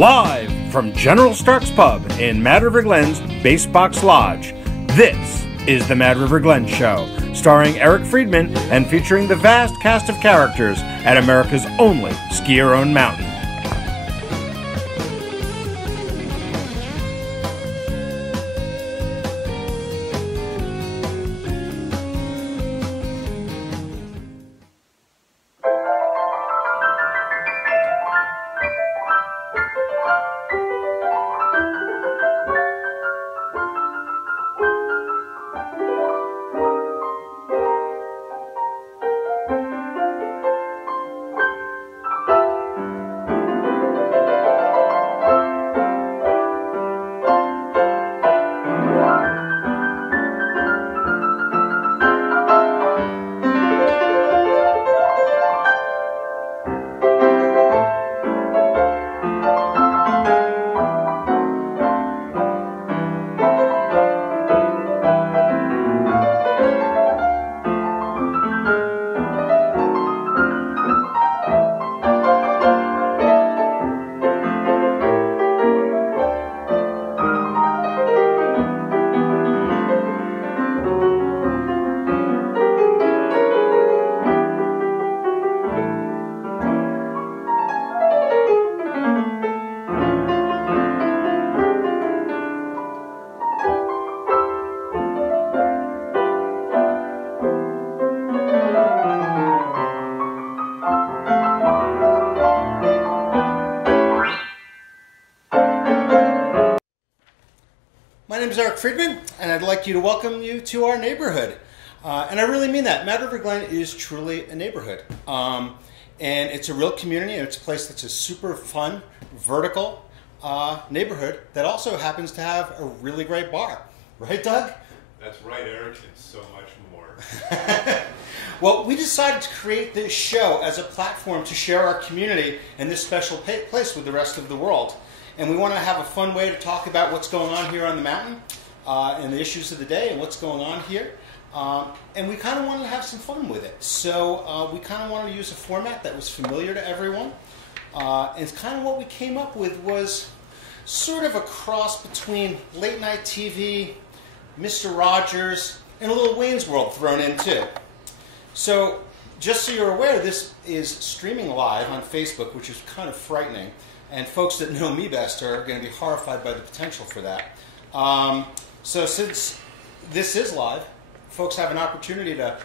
Live from General Stark's Pub in Mad River Glen's Basebox Lodge, this is the Mad River Glen Show, starring Eric Friedman and featuring the vast cast of characters at America's only ski-your-own mountain. Friedman, and I'd like to welcome you to our neighborhood. And I really mean that. Mad River Glen is truly a neighborhood. And it's a real community, and it's a place that's a super fun, vertical neighborhood that also happens to have a really great bar. Right, Doug? That's right, Eric, and so much more. Well, we decided to create this show as a platform to share our community and this special place with the rest of the world. And we want to have a fun way to talk about what's going on here on the mountain. And the issues of the day and what's going on here. And we kind of wanted to have some fun with it. So we kind of wanted to use a format that was familiar to everyone. And it's kind of what we came up with was sort of a cross between late night TV, Mr. Rogers, and a little Wayne's World thrown in too. So just so you're aware, this is streaming live on Facebook, which is kind of frightening. And folks that know me best are going to be horrified by the potential for that. So since this is live, folks have an opportunity to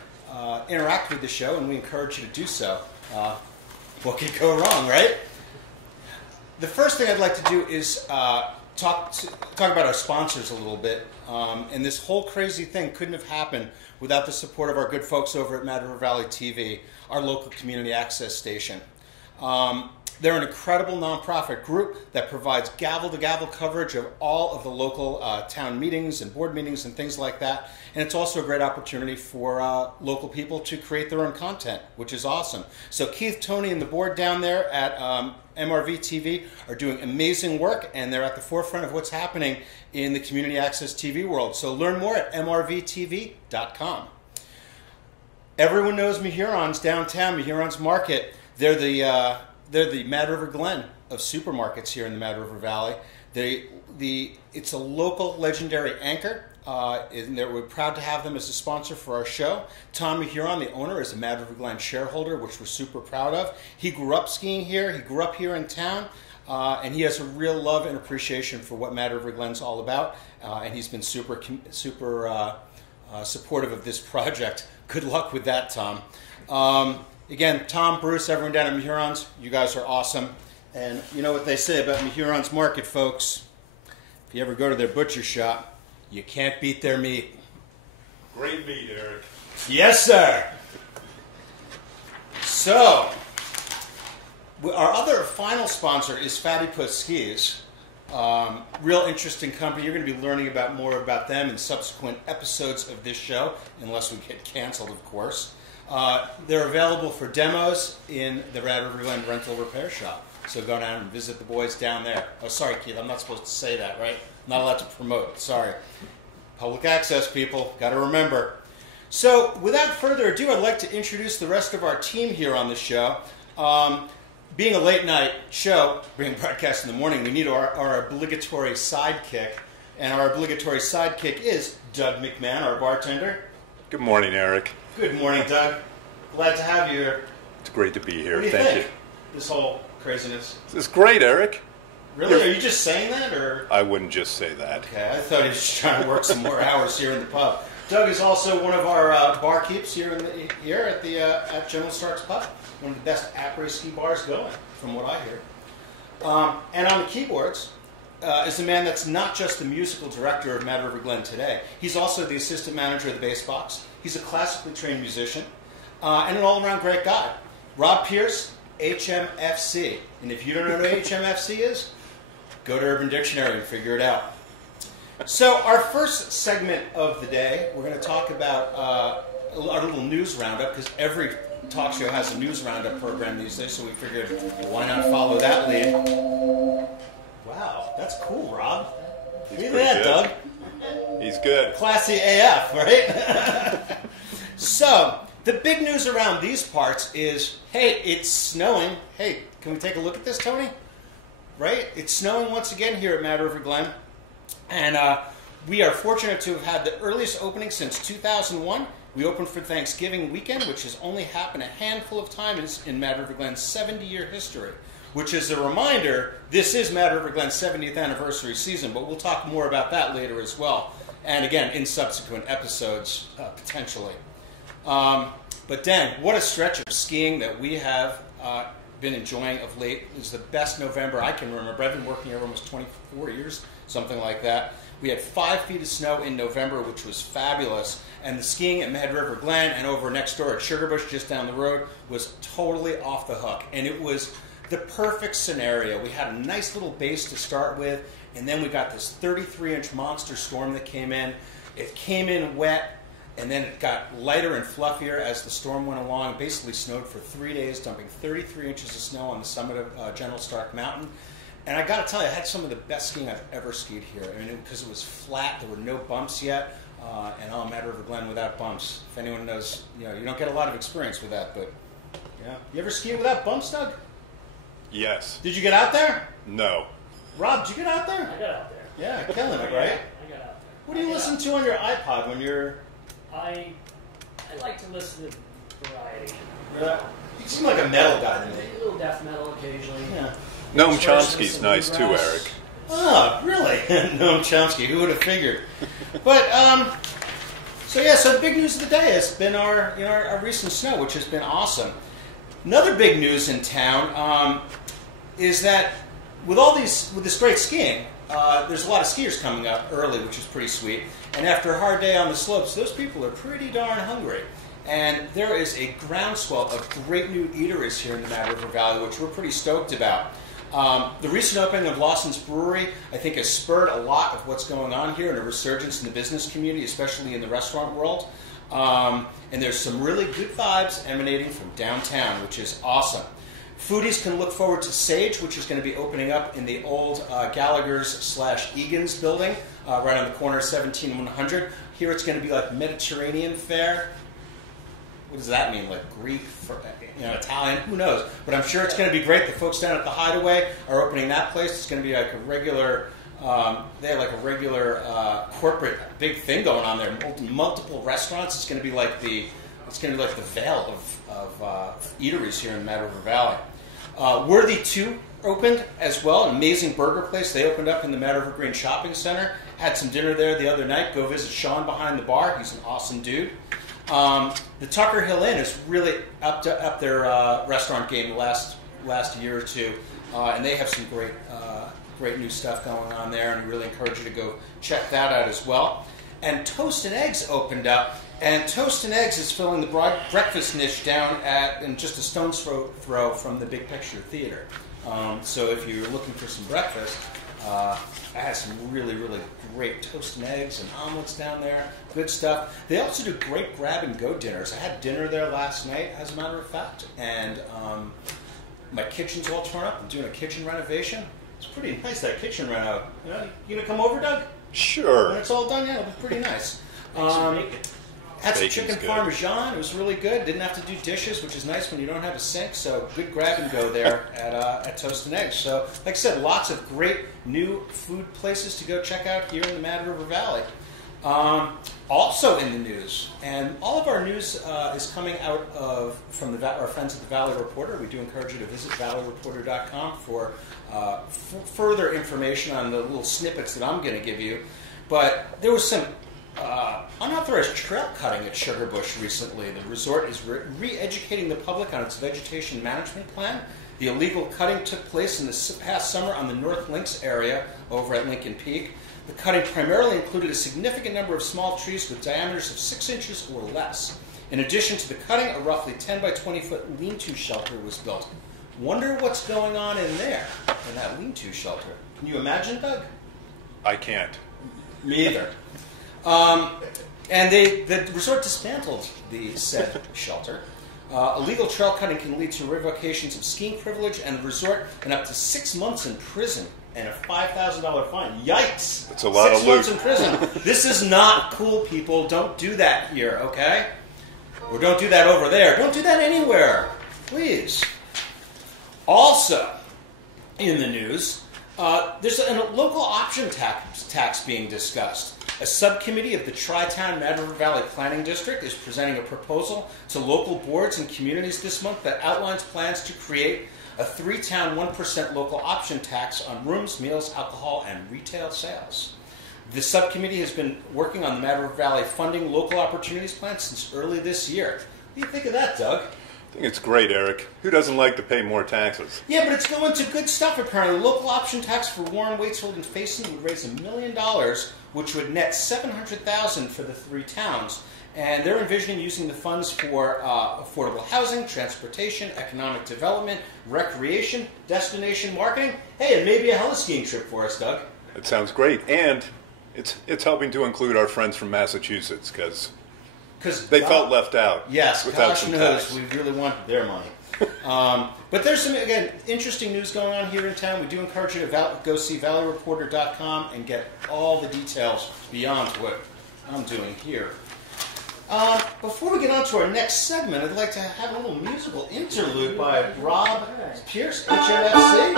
interact with the show, and we encourage you to do so. What could go wrong, right? The first thing I'd like to do is talk about our sponsors a little bit. And this whole crazy thing couldn't have happened without the support of our good folks over at Mad River Valley TV, our local community access station. They're an incredible nonprofit group that provides gavel-to-gavel coverage of all of the local town meetings and board meetings and things like that. And it's also a great opportunity for local people to create their own content, which is awesome. So Keith, Tony, and the board down there at MRV TV are doing amazing work, and they're at the forefront of what's happening in the community access TV world. So learn more at mrvtv.com. Everyone knows Mehurons downtown, Mehurons Market. They're the Mad River Glen of supermarkets here in the Mad River Valley. It's a local legendary anchor, and we're proud to have them as a sponsor for our show. Tom Mehuron, the owner, is a Mad River Glen shareholder, which we're super proud of. He grew up skiing here. He grew up here in town, and he has a real love and appreciation for what Mad River Glen's all about, and he's been super supportive of this project. Good luck with that, Tom. Again, Tom, Bruce, everyone down at Mehurons, you guys are awesome. And you know what they say about Mehurons Market, folks. If you ever go to their butcher shop, you can't beat their meat. Great meat, Eric. Yes, sir. So, our other final sponsor is Fatty Puss Skis. Real interesting company. You're going to be learning more about them in subsequent episodes of this show, unless we get canceled, of course. They're available for demos in the Mad River Glen Rental Repair Shop. So go down and visit the boys down there. Oh, sorry, Keith, I'm not supposed to say that, right? I'm not allowed to promote. Sorry. Public access, people. Got to remember. So without further ado, I'd like to introduce the rest of our team here on the show. being a late night show, being broadcast in the morning, we need our obligatory sidekick. And our obligatory sidekick is Doug McMahon, our bartender. Good morning, Eric. Good morning, Doug. Glad to have you here. It's great to be here. What do you Thank think? you. This whole craziness. It's great, Eric. Really? Are you just saying that, or? I wouldn't just say that. Okay, I thought he was just trying to work some more hours here in the pub. Doug is also one of our barkeeps here at General Stark's Pub. One of the best après-ski bars going, from what I hear. And on the keyboards is the man that's not just the musical director of Mad River Glen today. He's also the assistant manager of the bass box. He's a classically trained musician and an all-around great guy. Rob Pierce, HMFC. And if you don't know what HMFC is, go to Urban Dictionary and figure it out. So our first segment of the day, we're going to talk about our little news roundup, because every talk show has a news roundup program these days, so we figured, why not follow that lead? Wow, that's cool, Rob. Look at that, Doug. He's good. Classy AF, right? So, the big news around these parts is, hey, it's snowing. Hey, can we take a look at this, Tony? Right? It's snowing once again here at Mad River Glen. And we are fortunate to have had the earliest opening since 2001. We opened for Thanksgiving weekend, which has only happened a handful of times in Mad River Glen's 70-year history. Which is a reminder, this is Mad River Glen's 70th anniversary season, but we'll talk more about that later as well. And again, in subsequent episodes, potentially. But Dan, what a stretch of skiing that we have been enjoying of late. It was the best November I can remember. I've been working here almost 24 years, something like that. We had 5 feet of snow in November, which was fabulous. And the skiing at Mad River Glen and over next door at Sugarbush, just down the road, was totally off the hook. And it was the perfect scenario. We had a nice little base to start with, and then we got this 33-inch monster storm that came in. It came in wet, and then it got lighter and fluffier as the storm went along. It basically snowed for 3 days, dumping 33 inches of snow on the summit of General Stark Mountain. And I got to tell you, I had some of the best skiing I've ever skied here. I mean, because it was flat, there were no bumps yet, and Mad River Glen without bumps. If anyone knows, you don't get a lot of experience with that, but yeah. You ever ski without bumps, Doug? Yes. Did you get out there? No. Rob, did you get out there? I got out there. Yeah, killing it, right? I got out there. What do you listen to on your iPod when you're... I like to listen to variety. You seem like a metal guy to me. A little death metal occasionally. Yeah. Noam Chomsky's nice too, Eric. Oh, really? Noam Chomsky, who would have figured? But, so the big news of the day has been our recent snow, which has been awesome. Another big news in town is that with this great skiing, there's a lot of skiers coming up early, which is pretty sweet. And after a hard day on the slopes, those people are pretty darn hungry. And there is a groundswell of great new eateries here in the Mad River Valley, which we're pretty stoked about. The recent opening of Lawson's Brewery, I think, has spurred a lot of what's going on here and a resurgence in the business community, especially in the restaurant world. And there's some really good vibes emanating from downtown, which is awesome. Foodies can look forward to Sage, which is going to be opening up in the old Gallagher's/Egan's building, right on the corner of 17 and 100. Here it's going to be like Mediterranean fare. What does that mean? Like Greek, Italian? Who knows? But I'm sure it's going to be great. The folks down at the Hideaway are opening that place. It's going to be like a regular... they have like a regular corporate big thing going on there. Multiple restaurants. It's going to be like the veil of eateries here in Mad River Valley. Worthy 2 opened as well, an amazing burger place. They opened up in the Mad River Green Shopping Center. Had some dinner there the other night. Go visit Sean behind the bar. He's an awesome dude. The Tucker Hill Inn has really upped their restaurant game the last year or two, and they have some great new stuff going on there, and we really encourage you to go check that out as well. And Toast and Eggs opened up, and Toast and Eggs is filling the breakfast niche down in just a stone's throw from the Big Picture Theater. So if you're looking for some breakfast, I had some really, really great toast and eggs and omelets down there. Good stuff. They also do great grab-and-go dinners. I had dinner there last night, as a matter of fact, and my kitchen's all torn up. I'm doing a kitchen renovation. It's pretty nice, that kitchen reno. You gonna come over, Doug? Sure. When it's all done, yeah, it'll be pretty nice. Had some Bacon's chicken good. parmesan. It was really good. Didn't have to do dishes, which is nice when you don't have a sink. So good grab and go there at Toast and Eggs. So, like I said, lots of great new food places to go check out here in the Mad River Valley. Also in the news, and all of our news is coming out from our friends at the Valley Reporter. We do encourage you to visit valleyreporter.com for further information on the little snippets that I'm going to give you. But there was some unauthorized trail cutting at Sugarbush recently. The resort is re-educating the public on its vegetation management plan. The illegal cutting took place in the past summer on the North Links area over at Lincoln Peak. The cutting primarily included a significant number of small trees with diameters of 6 inches or less. In addition to the cutting, a roughly 10 by 20 foot lean-to shelter was built. Wonder what's going on in there, in that lean-to shelter. Can you imagine, Doug? I can't. Me either. And the resort dismantled the said shelter. Illegal trail cutting can lead to revocations of skiing privilege and the resort and up to 6 months in prison and a $5,000 fine. Yikes! That's a lot of 6 months loot. in prison. This is not cool, people. Don't do that here, okay? Or don't do that over there. Don't do that anywhere. Please. Also, in the news, there's a local option tax being discussed. A subcommittee of the Tri-Town Mad River Valley Planning District is presenting a proposal to local boards and communities this month that outlines plans to create a 3-town 1% local option tax on rooms, meals, alcohol, and retail sales. The subcommittee has been working on the Mad River Valley Funding Local Opportunities Plan since early this year. What do you think of that, Doug? I think it's great, Eric. Who doesn't like to pay more taxes? Yeah, but it's going to good stuff, apparently. The local option tax for Warren, Waitsfield, and Faison would raise $1 million, which would net $700,000 for the 3 towns. And they're envisioning using the funds for affordable housing, transportation, economic development, recreation, destination marketing. Hey, and maybe a heli-skiing trip for us, Doug. It sounds great. And it's helping to include our friends from Massachusetts because they felt left out. Yes, without gosh some knows tax. we really want their money. But there's some, again, interesting news going on here in town. We do encourage you to go see valleyreporter.com and get all the details beyond what I'm doing here. Before we get on to our next segment, I'd like to have a little musical interlude by Rob Pierce, HMFC.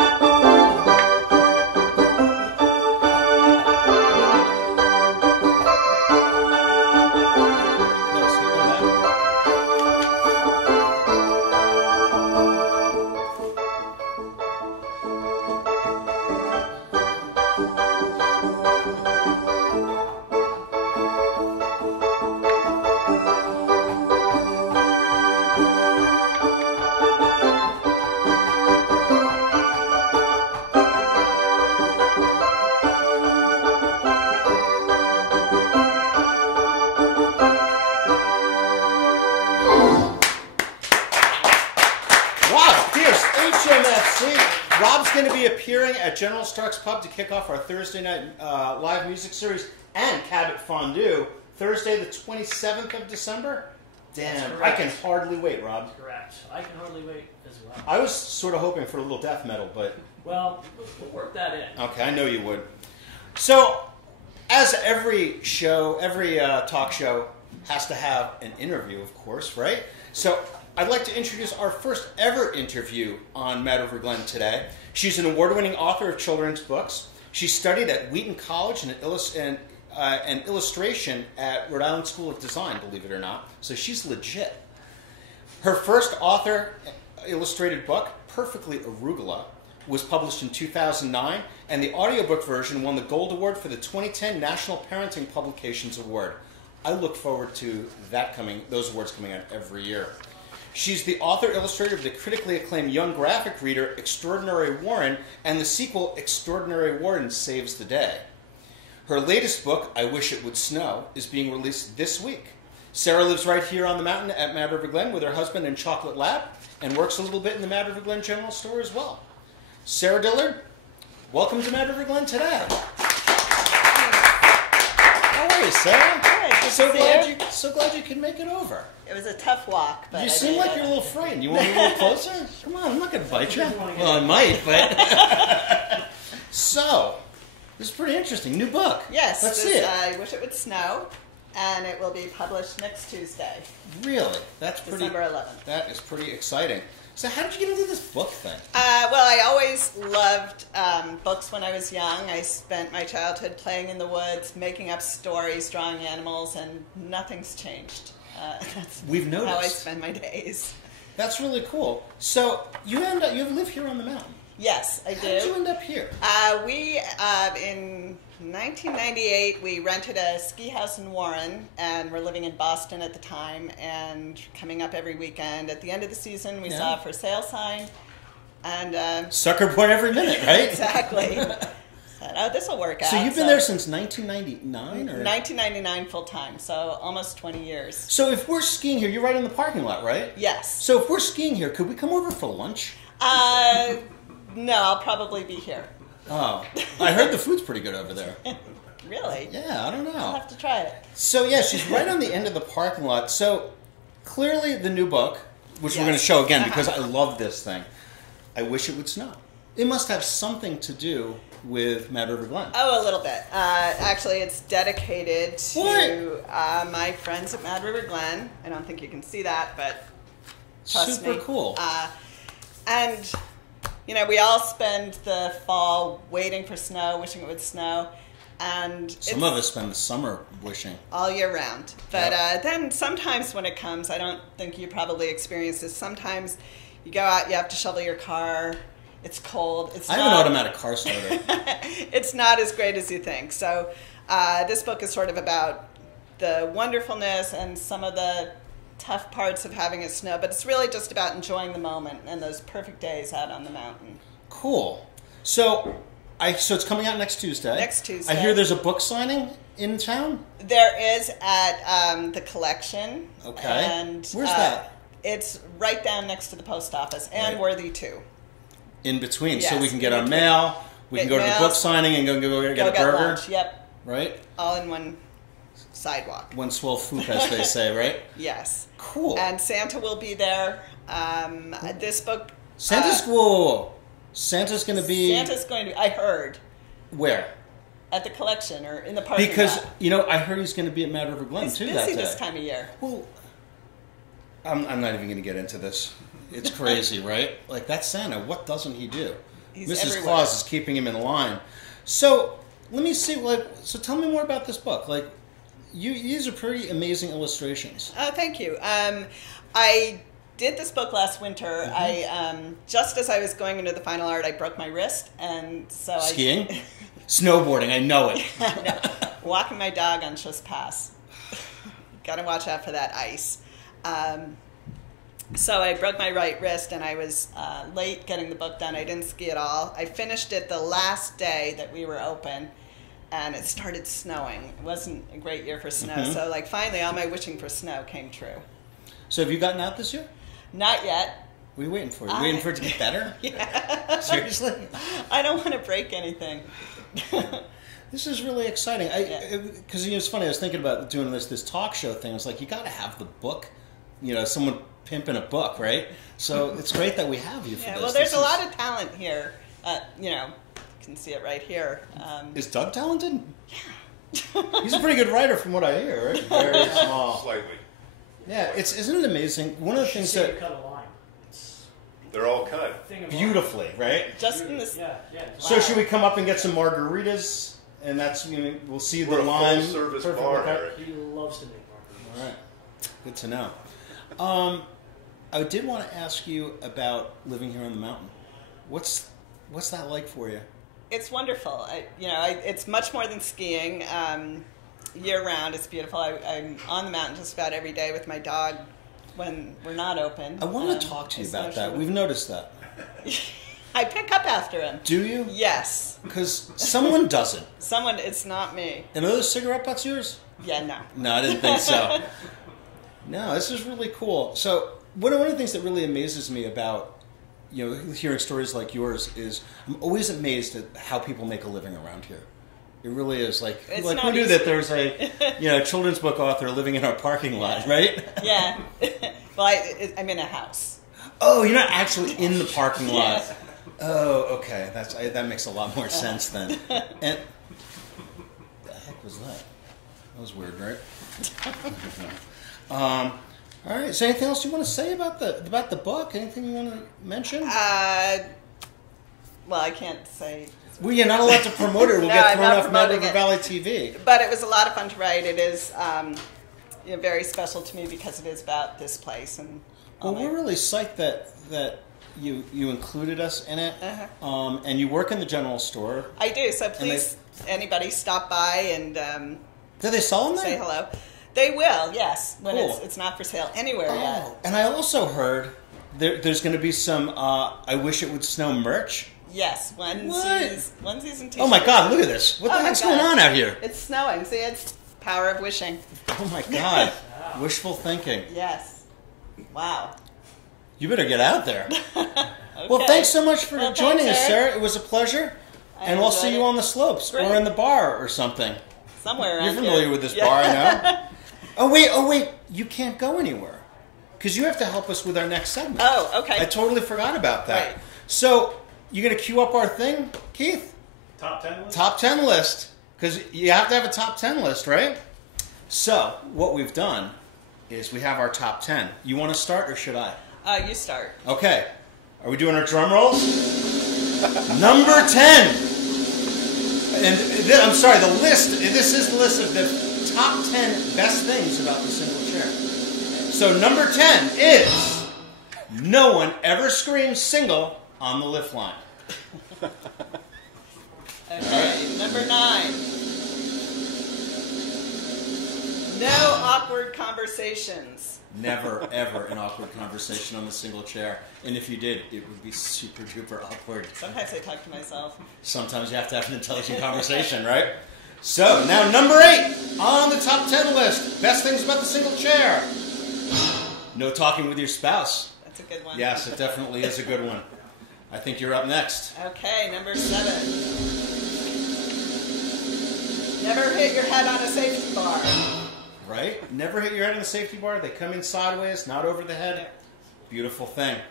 Rob's going to be appearing at General Stark's Pub to kick off our Thursday night live music series and Cabot Fondue, Thursday the 27th of December. Damn, I can hardly wait, Rob. Correct. I can hardly wait as well. I was sort of hoping for a little death metal, but... Well, we'll work that in. Okay, I know you would. So, as every show, every talk show has to have an interview, of course, right? So, I'd like to introduce our first ever interview on Mad River Glen today. She's an award-winning author of children's books. She studied at Wheaton College and illustration at Rhode Island School of Design, believe it or not. So she's legit. Her first author illustrated book, Perfectly Arugula, was published in 2009, and the audiobook version won the Gold Award for the 2010 National Parenting Publications Award. I look forward to those awards coming out every year. She's the author-illustrator of the critically acclaimed young graphic reader Extraordinary Warren and the sequel Extraordinary Warren Saves the Day. Her latest book, I Wish It Would Snow, is being released this week. Sarah lives right here on the mountain at Mad River Glen with her husband and Chocolate Lab and works a little bit in the Mad River Glen General Store as well. Sarah Dillard, welcome to Mad River Glen today. How are you, Sarah? Good. So glad you could make it over. It was a tough walk, but You seem like you're a little frightened. You want me a little closer? Come on, I'm not going to bite you. Well, I might, but... So, this is pretty interesting. New book. Yes. Let's see it. I Wish It Would Snow. and it will be published next Tuesday. Really? That's pretty. December 11th. That is pretty exciting. So how did you get into this book thing? Well, I always loved books when I was young. I spent my childhood playing in the woods, making up stories, drawing animals, and nothing's changed. That's We've noticed. how I spend my days. That's really cool. So you live here on the mountain. Yes, I do. How did you end up here? We in 1998 we rented a ski house in Warren, and we're living in Boston at the time, and coming up every weekend. At the end of the season, we saw a for sale sign, and Sucker born every minute, right? exactly. Said, oh, this will work out. So you've been there since 1999, or 1999 full time, so almost 20 years. So if we're skiing here, you're right in the parking lot, right? Yes. So if we're skiing here, could we come over for lunch? No, I'll probably be here. Oh, I heard the food's pretty good over there. Really? Yeah, I don't know. I'll have to try it. So yeah, she's right on the end of the parking lot. So clearly the new book, which we're Yes. going to show again because I love this thing. I wish it would snow. It must have something to do with Mad River Glen. Oh, a little bit. Actually, it's dedicated to my friends at Mad River Glen. I don't think you can see that, but trust me. Super cool. And, you know, we all spend the fall waiting for snow, wishing it would snow. And Some of us spend the summer wishing. all year round. But then sometimes when it comes, I don't think you probably experience this. Sometimes you go out, you have to shovel your car. It's cold. I have an automatic car starter. It's not as great as you think. So this book is sort of about the wonderfulness and some of the tough parts of having it snow, but it's really just about enjoying the moment and those perfect days out on the mountain. Cool. So it's coming out next Tuesday. Next Tuesday. I hear there's a book signing in town. There is at the Collection. Okay. And Where's that? It's right down next to the post office, and Right. Worthy too. In between, so Yes, we can get in our between. mail. We can Get go to the mail, book signing and go get Go a get burger. lunch. Yep. Right. All in one sidewalk. One swell food, as they say, right? Yes. Cool. And Santa will be there. This book. Santa's whoa. Santa's going to be Santa's going to. I heard where? at the Collection or in the parking Because lot. I heard he's going to be at Mad River Glen He's too busy that day. this time of year. Well, I'm not even going to get into this. It's crazy, right? Like, that's Santa. What doesn't he do? He's Mrs. everywhere. Claus is keeping him in line. So let me see. So tell me more about this book. Like, these are pretty amazing illustrations. Oh, thank you. I did this book last winter. Mm-hmm. I just as I was going into the final art, I broke my wrist, and so Skiing, snowboarding. I know it. walking my dog on Swiss Pass. Got to watch out for that ice. So I broke my right wrist, and I was late getting the book done. I didn't ski at all. I finished it the last day that we were open, and it started snowing. It wasn't a great year for snow. Mm-hmm. So finally, all my wishing for snow came true. So have you gotten out this year? Not yet. What are you waiting for? Are you waiting for it to get better? Yeah. Seriously? I don't want to break anything. This is really exciting. Because it's funny. I was thinking about doing this talk show thing. I was like, you got to have the book. Someone pimping a book, right? So it's great that we have you for this. Well, there's a lot of talent here. You can see it right here. Is Doug talented? Yeah. He's a pretty good writer, from what I hear. Right? Very small. Slightly. Yeah. Isn't it amazing? One of the things that cut a line. It's They're all cut. a thing of beautifully, right? Just in this. Yeah. So should we come up and get some margaritas? And that's we'll see We're the a line. full-service Perfect bar, workout. Eric. He loves to make margaritas. All right. Good to know. I did want to ask you about living here on the mountain. What's that like for you? It's wonderful. It's much more than skiing. Year round, it's beautiful. I'm on the mountain just about every day with my dog when we're not open. I want to talk to you about that. We've noticed that. I pick up after him. Do you? Yes. Because someone doesn't. It's not me. And are those cigarette butts yours? Yeah, no. No, I didn't think so. No, this is really cool. So one of the things that really amazes me about hearing stories like yours is I'm always amazed at how people make a living around here. It really is It's who not knew easy. that there's a children's book author living in our parking lot, right? Yeah. Well, I'm in a house. Oh, you're not actually in the parking lot. Yeah. Oh, okay. That makes a lot more sense then. And the heck was that? That was weird, right? All right. Is there anything else you want to say about the book? Anything you want to mention? Well, I can't say. Well, you're not allowed to promote it. We'll get thrown off Mad River Valley TV. But it was a lot of fun to write. It is very special to me because it is about this place. And well, we're really psyched that you included us in it. And you work in the general store. I do. So please, anybody stop by and do they sell them there? Say hello. They will, yes. When it's not for sale anywhere yet. And I also heard there's going to be some I Wish It Would Snow merch. Yes, onesies and t-shirts. Oh my God, look at this. What the heck's going on out here? It's snowing. See, it's power of wishing. Oh my God. Wishful thinking. Yes. Wow. You better get out there. Okay. Well, thanks so much for joining us, Sarah. It was a pleasure. And we'll see you on the slopes or in the bar or something. Somewhere around here. You're familiar with this bar, I know. Oh, wait. You can't go anywhere. Because you have to help us with our next segment. Oh, okay. I totally forgot about that. Right. So, you're going to cue up our thing, Keith? Top 10 list? Top 10 list. Because you have to have a top 10 list, right? So, what we've done is we have our top 10. You want to start or should I? You start. Okay. Are we doing our drum rolls? Number 10. And I'm sorry, the list, this is the list of the top 10 best things about the single chair. So number 10 is no one ever screams single on the lift line. Okay, number 9. No awkward conversations. Never, ever an awkward conversation on the single chair. And if you did, it would be super duper awkward. Sometimes I talk to myself. Sometimes you have to have an intelligent conversation, right? So, now number 8 on the top 10 list. Best things about the single chair. No talking with your spouse. That's a good one. Yes, it definitely is a good one. I think you're up next. Okay, number 7. Never hit your head on a safety bar. Right? Never hit your head on the safety bar. They come in sideways, not over the head. Beautiful thing.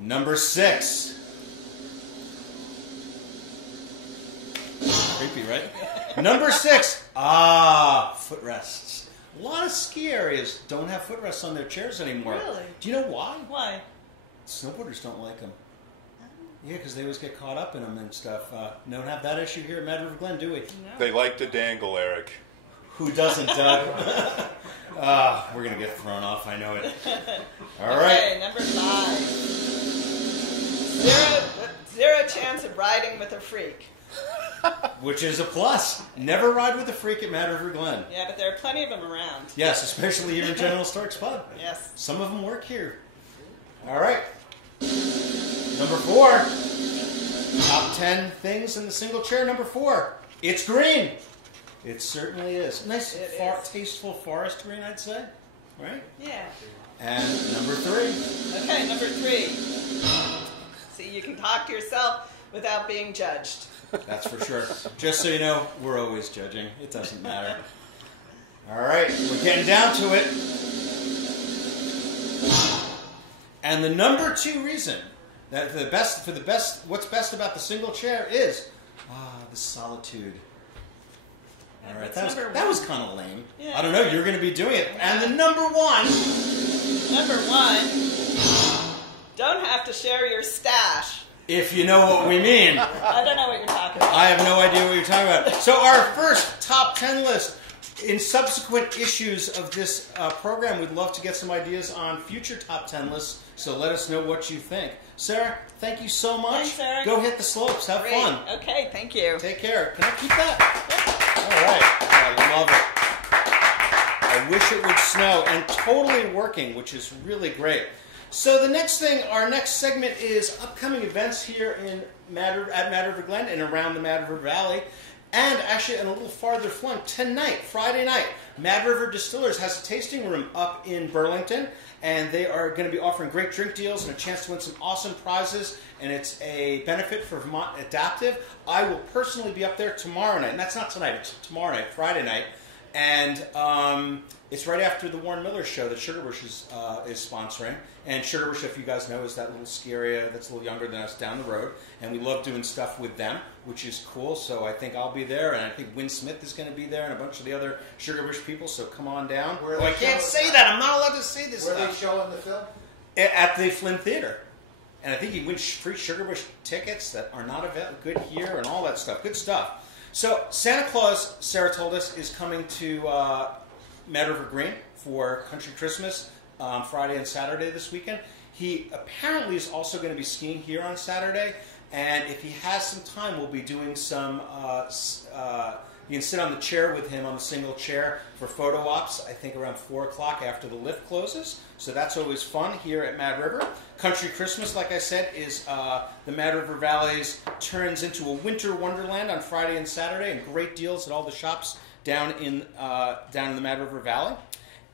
Number 6. Creepy, right? Number 6. Footrests. A lot of ski areas don't have footrests on their chairs anymore. Really? Do you know why? Why? Snowboarders don't like them. Yeah, because they always get caught up in them and stuff. Don't have that issue here at Mad River Glen, do we? No. They like to dangle, Eric. Who doesn't, Doug? We're going to get thrown off, I know it. All right. Okay, number 5. Zero chance of riding with a freak. Which is a plus. Never ride with a freak at Mad River Glen. Yeah, but there are plenty of them around. Yes, especially here in General Stark's Pub. Yes. Some of them work here. All right. Number 4. Top 10 things in the single chair. Number 4. It's green. It certainly is. Nice, tasteful forest green, I'd say. Right? Yeah. And number 3. Okay, number 3. See, you can talk to yourself without being judged. That's for sure. Just so you know, we're always judging. It doesn't matter. All right, we're getting down to it. And the number 2 reason that what's best about the single chair is the solitude. All right, that was kind of lame. Yeah. I don't know. You're going to be doing it. And the number 1. Number 1. Don't have to share your stash. If you know what we mean. I don't know what you're talking about. I have no idea what you're talking about. So our first top 10 list. In subsequent issues of this program, we'd love to get some ideas on future top 10 lists. So let us know what you think. Sarah, thank you so much. Thanks, Eric. Go hit the slopes. Have fun. Okay, thank you. Take care. Can I keep that? All right. I love it. I wish it would snow, and totally working, which is really great. So the next thing, our next segment is upcoming events here at Mad River Glen and around the Mad River Valley. And actually, in a little farther flung, tonight, Friday night, Mad River Distillers has a tasting room up in Burlington, and they are going to be offering great drink deals and a chance to win some awesome prizes, and it's a benefit for Vermont Adaptive. I will personally be up there tomorrow night, and that's not tonight, it's tomorrow night, Friday night, And it's right after the Warren Miller show that Sugarbush is sponsoring. And Sugarbush, if you guys know, is that little ski area that's a little younger than us down the road. And we love doing stuff with them, which is cool. So I think I'll be there, and I think Win Smith is going to be there, and a bunch of the other Sugarbush people. So come on down. I can't say that. I'm not allowed to say this stuff. Where are they showing the film? At the Flynn Theater. And I think you win free Sugarbush tickets that are not available, good here, and all that stuff. Good stuff. So Santa Claus, Sarah told us, is coming to Mad River Glen for Country Christmas Friday and Saturday this weekend. He apparently is also going to be skiing here on Saturday, and if he has some time, we'll be doing some. You can sit on the chair with him on the single chair for photo ops, I think around 4 o'clock after the lift closes. So that's always fun here at Mad River. Country Christmas, like I said, is the Mad River Valleys turns into a winter wonderland on Friday and Saturday, and great deals at all the shops down in the Mad River Valley,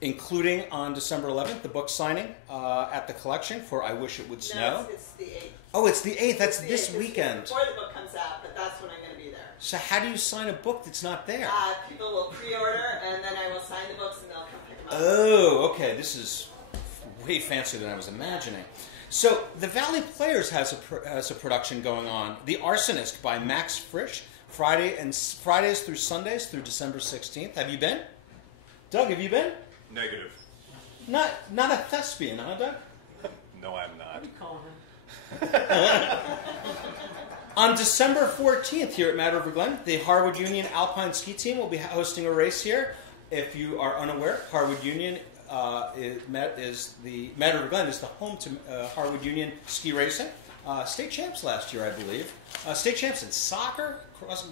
including on December 11th, the book signing at the collection for I Wish It Would Snow. No, it's the 8th. Oh, it's the 8th. That's this weekend. Before the book comes out, but that's when I'm going to be there. So how do you sign a book that's not there? People will pre-order, and then I will sign the books, and they'll come pick them up. Oh, okay. This is way fancier than I was imagining. So the Valley Players has a production going on. The Arsonist by Max Frisch, Fridays through Sundays through December 16th. Have you been? Doug, have you been? Negative. Not a thespian, huh, Doug? No, I'm not. What do you call him? On December 14th here at Mad River Glen, the Harwood Union Alpine Ski Team will be hosting a race here. If you are unaware, Harwood Union Mad River Glen is the home to Harwood Union ski racing. State champs last year, I believe. State champs in soccer,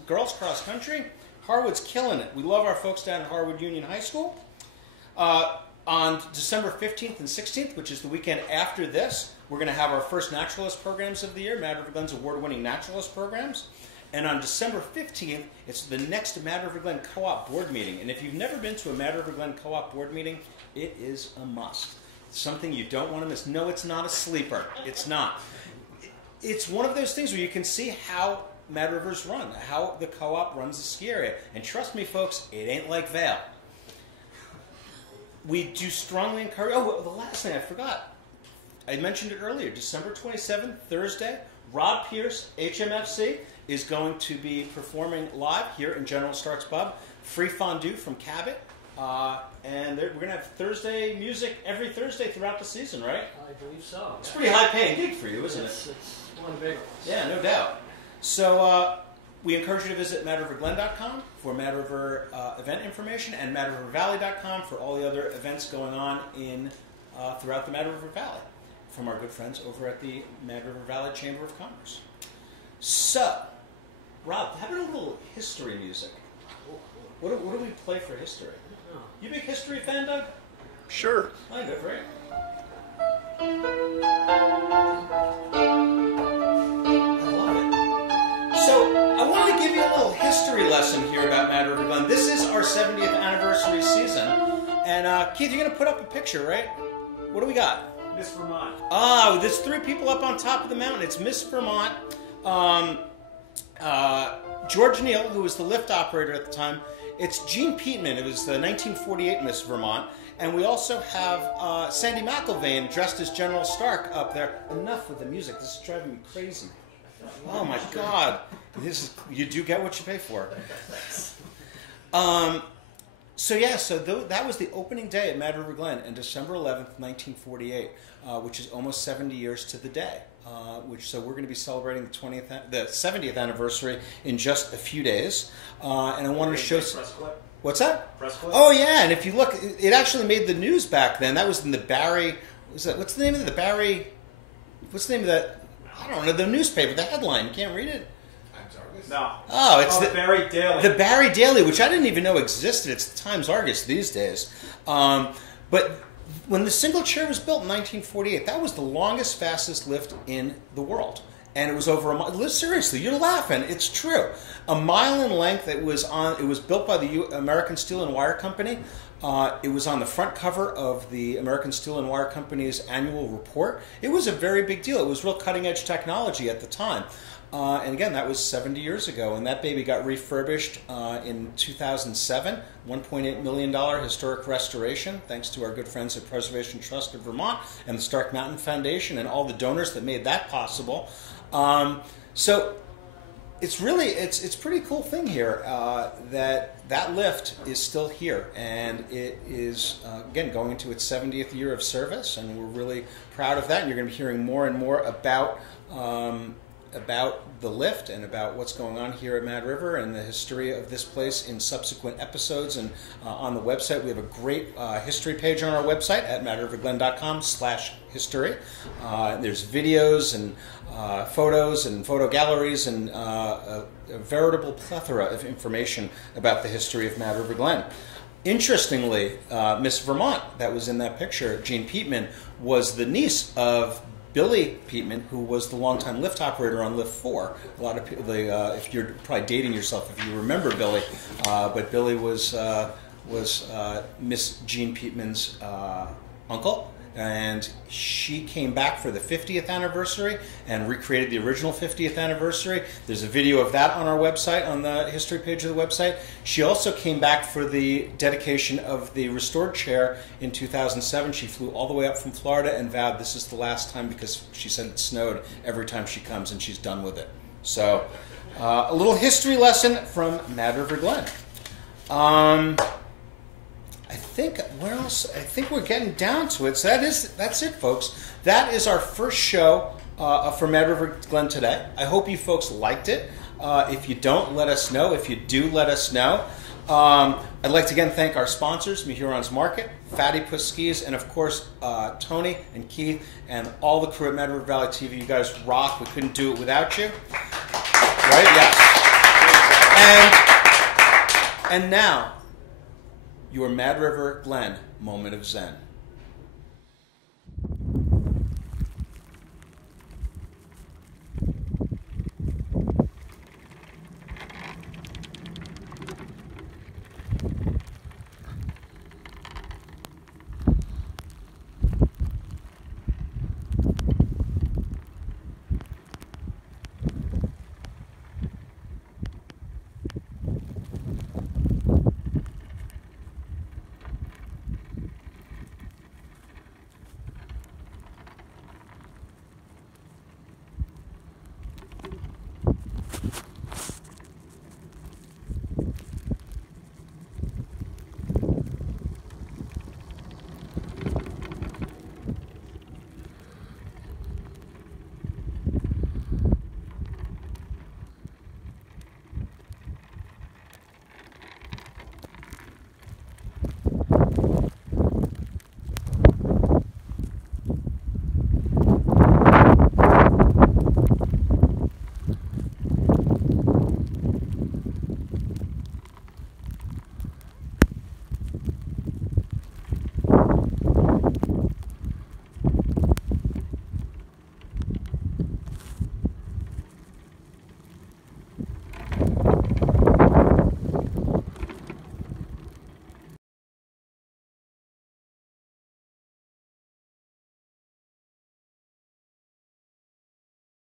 girls cross country. Harwood's killing it. We love our folks down at Harwood Union High School. On December 15th and 16th, which is the weekend after this, we're going to have our first naturalist programs of the year, Mad River Glen's award-winning naturalist programs. And on December 15th, it's the next Mad River Glen Co-op board meeting. And if you've never been to a Mad River Glen Co-op board meeting, it is a must. It's something you don't want to miss. No, it's not a sleeper. It's not. It's one of those things where you can see how Mad River's run, how the co-op runs the ski area. And trust me, folks, it ain't like Vail. We do strongly encourage... Oh, the last thing I forgot. I mentioned it earlier. December 27th, Thursday, Rob Pierce, HMFC, is going to be performing live here in General Starks Pub. Free fondue from Cabot. And we're going to have Thursday music every Thursday throughout the season, right? I believe so. It's a pretty high-paying gig for you, isn't it? It's one of the big ones. Yeah, no doubt. So we encourage you to visit madriverglen.com for Mad River event information and madrivervalley.com for all the other events going on throughout the Mad River Valley from our good friends over at the Mad River Valley Chamber of Commerce. So, Rob, how about a little history music? What do we play for history? You a big history fan, Doug? Sure. Kind of, right? I love it. So, I wanted to give you a little history lesson here about Mad River Glen. This is our 70th anniversary season. And, Keith, you're going to put up a picture, right? What do we got? Miss Vermont. Oh, there's 3 people up on top of the mountain. It's Miss Vermont, George Neal, who was the lift operator at the time. It's Gene Peatman. It was the 1948 Miss Vermont. And we also have Sandy McIlvaine dressed as General Stark up there. Enough with the music. This is driving me crazy. Oh, my God. You do get what you pay for. So that was the opening day at Mad River Glen on December 11th, 1948, which is almost 70 years to the day. So we're going to be celebrating the 70th anniversary in just a few days. And I wanted to show... Press clip? What's that? Press clip? Oh, yeah, and if you look, it actually made the news back then. That was in the Barry... What's the name of the Barry... What's the name of that... I don't know, the newspaper, the headline. You can't read it? No. Oh, it's the Barry Daily. The Barry Daily, which I didn't even know existed. It's the Times Argus these days. But when the single chair was built in 1948, that was the longest, fastest lift in the world. And it was over a mile. Seriously, you're laughing. It's true. A mile in length. It was built by the American Steel and Wire Company. It was on the front cover of the American Steel and Wire Company's annual report. It was a very big deal. It was real cutting-edge technology at the time. And again, that was 70 years ago. And that baby got refurbished in 2007. $1.8 million historic restoration, thanks to our good friends at Preservation Trust of Vermont and the Stark Mountain Foundation and all the donors that made that possible. So it's really, it's a pretty cool thing here that lift is still here, and it is, again, going into its 70th year of service, and we're really proud of that. And you're going to be hearing more and more about the lift and about what's going on here at Mad River and the history of this place in subsequent episodes. And on the website, we have a great history page on our website at madriverglen.com/history. There's videos and photos and photo galleries and a veritable plethora of information about the history of Mad River Glen. Interestingly, Miss Vermont, that was in that picture, Jean Peatman, was the niece of Billy Peatman, who was the longtime lift operator on Lift 4. A lot of people, if you're probably dating yourself if you remember Billy, but Billy was Miss Jean Peatman's uncle, and she came back for the 50th anniversary and recreated the original 50th anniversary. There's a video of that on our website, on the history page of the website. She also came back for the dedication of the restored chair in 2007. She flew all the way up from Florida and vowed this is the last time, because she said it snowed every time she comes and she's done with it. So a little history lesson from Mad River Glen. I think, where else? I think we're getting down to it. So that's it, folks. That is our first show for Mad River Glen today. I hope you folks liked it. If you don't, let us know. If you do, let us know. I'd like to again thank our sponsors, Mehuron's Market, Fatty Puss Skis, and of course Tony and Keith and all the crew at Mad River Valley TV. You guys rock. We couldn't do it without you. Right? Yes. And now, your Mad River Glen moment of Zen.